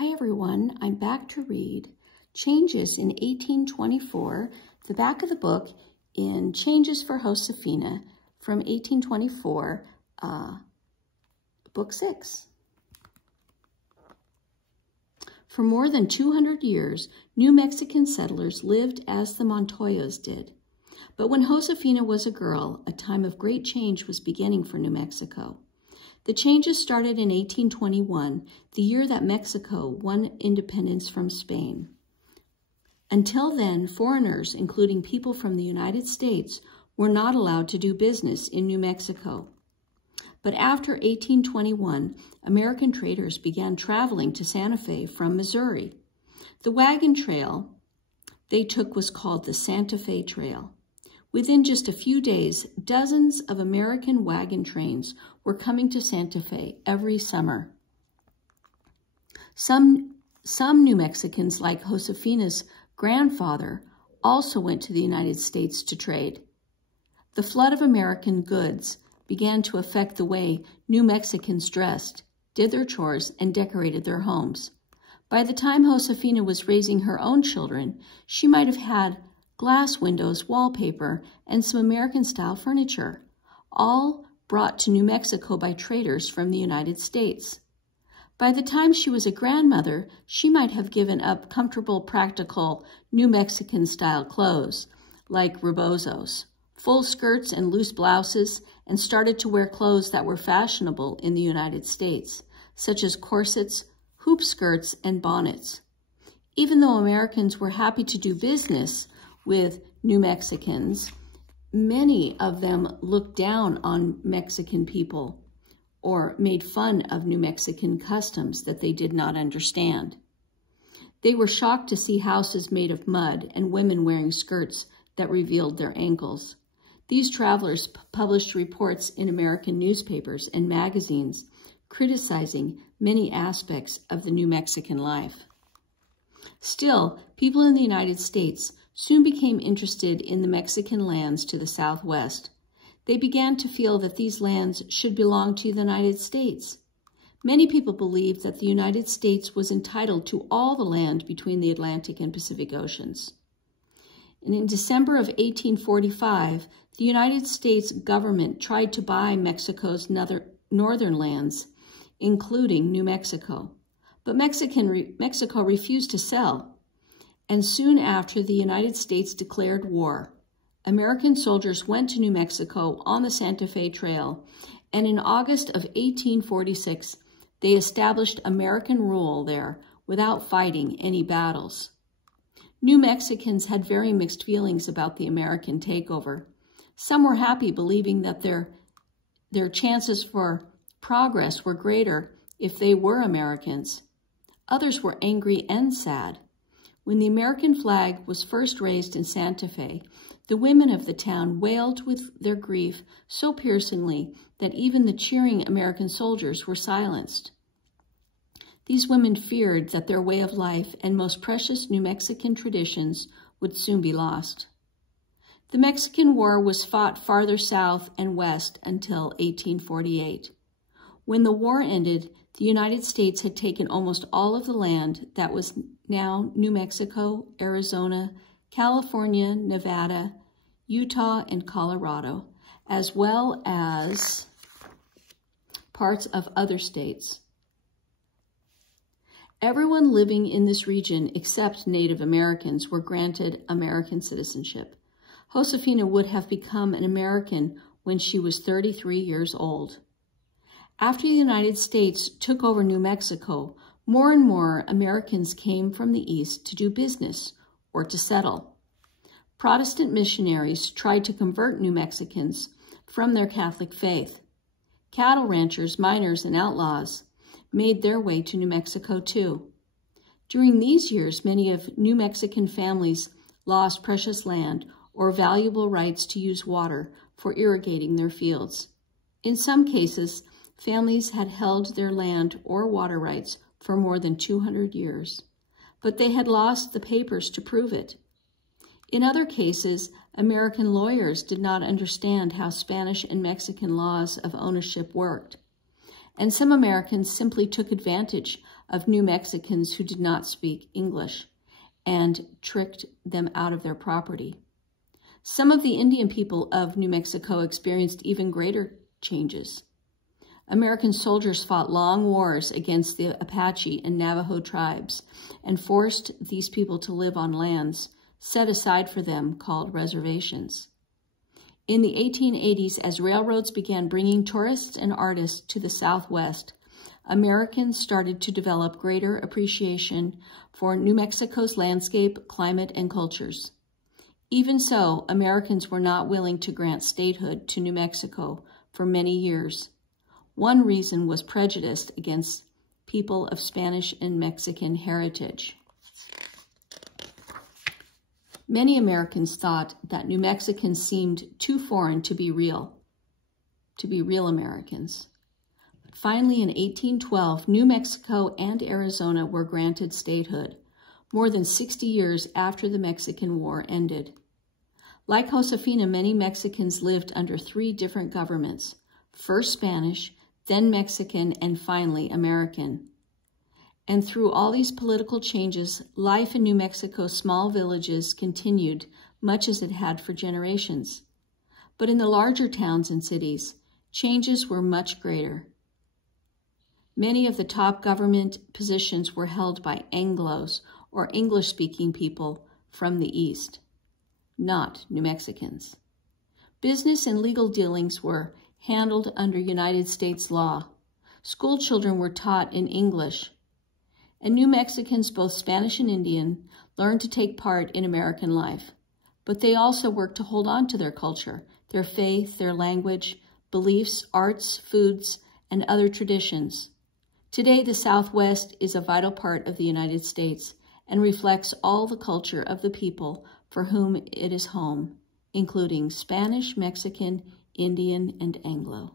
Hi everyone, I'm back to read Changes in 1824, the back of the book in Changes for Josefina from 1824, Book 6. For more than 200 years, New Mexican settlers lived as the Montoyas did. But when Josefina was a girl, a time of great change was beginning for New Mexico. The changes started in 1821, the year that Mexico won independence from Spain. Until then, foreigners, including people from the United States, were not allowed to do business in New Mexico. But after 1821, American traders began traveling to Santa Fe from Missouri. The wagon trail they took was called the Santa Fe Trail. Within just a few days, dozens of American wagon trains were coming to Santa Fe every summer. Some New Mexicans, like Josefina's grandfather, also went to the United States to trade. The flood of American goods began to affect the way New Mexicans dressed, did their chores, and decorated their homes. By the time Josefina was raising her own children, she might have had glass windows, wallpaper, and some American-style furniture, all brought to New Mexico by traders from the United States. By the time she was a grandmother, she might have given up comfortable, practical New Mexican-style clothes, like rebozos, full skirts and loose blouses, and started to wear clothes that were fashionable in the United States, such as corsets, hoop skirts, and bonnets. Even though Americans were happy to do business with New Mexicans, many of them looked down on Mexican people or made fun of New Mexican customs that they did not understand. They were shocked to see houses made of mud and women wearing skirts that revealed their ankles. These travelers published reports in American newspapers and magazines criticizing many aspects of the New Mexican life. Still, people in the United States soon became interested in the Mexican lands to the southwest. They began to feel that these lands should belong to the United States. Many people believed that the United States was entitled to all the land between the Atlantic and Pacific Oceans. And in December of 1845, the United States government tried to buy Mexico's northern lands, including New Mexico. But Mexico refused to sell. And soon after, the United States declared war. American soldiers went to New Mexico on the Santa Fe Trail, and in August of 1846, they established American rule there without fighting any battles. New Mexicans had very mixed feelings about the American takeover. Some were happy, believing that their chances for progress were greater if they were Americans. Others were angry and sad. When the American flag was first raised in Santa Fe, the women of the town wailed with their grief so piercingly that even the cheering American soldiers were silenced. These women feared that their way of life and most precious New Mexican traditions would soon be lost. The Mexican War was fought farther south and west until 1848. When the war ended, the United States had taken almost all of the land that was now New Mexico, Arizona, California, Nevada, Utah, and Colorado, as well as parts of other states. Everyone living in this region except Native Americans were granted American citizenship. Josefina would have become an American when she was 33 years old. After the United States took over New Mexico, more and more Americans came from the east to do business or to settle. Protestant missionaries tried to convert New Mexicans from their Catholic faith. Cattle ranchers, miners, and outlaws made their way to New Mexico too. During these years, many of New Mexican families lost precious land or valuable rights to use water for irrigating their fields. In some cases, families had held their land or water rights for more than 200 years, but they had lost the papers to prove it. In other cases, American lawyers did not understand how Spanish and Mexican laws of ownership worked, and some Americans simply took advantage of New Mexicans who did not speak English and tricked them out of their property. Some of the Indian people of New Mexico experienced even greater changes. American soldiers fought long wars against the Apache and Navajo tribes and forced these people to live on lands set aside for them called reservations. In the 1880s, as railroads began bringing tourists and artists to the Southwest, Americans started to develop greater appreciation for New Mexico's landscape, climate, and cultures. Even so, Americans were not willing to grant statehood to New Mexico for many years. One reason was prejudice against people of Spanish and Mexican heritage. Many Americans thought that New Mexicans seemed too foreign to be real Americans. But finally, in 1812, New Mexico and Arizona were granted statehood, more than 60 years after the Mexican War ended. Like Josefina, many Mexicans lived under 3 different governments, first Spanish, then Mexican, and finally American. And through all these political changes, life in New Mexico's small villages continued much as it had for generations. But in the larger towns and cities, changes were much greater. Many of the top government positions were held by Anglos, or English-speaking people from the East, not New Mexicans. Business and legal dealings were handled under United States law. School children were taught in English. And New Mexicans, both Spanish and Indian, learned to take part in American life. But they also worked to hold on to their culture, their faith, their language, beliefs, arts, foods, and other traditions. Today, the Southwest is a vital part of the United States and reflects all the culture of the people for whom it is home, including Spanish, Mexican, Indian, and Anglo.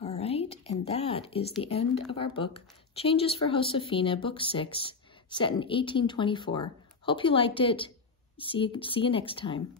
All right, and that is the end of our book, Changes for Josefina, Book 6, set in 1824. Hope you liked it. See you next time.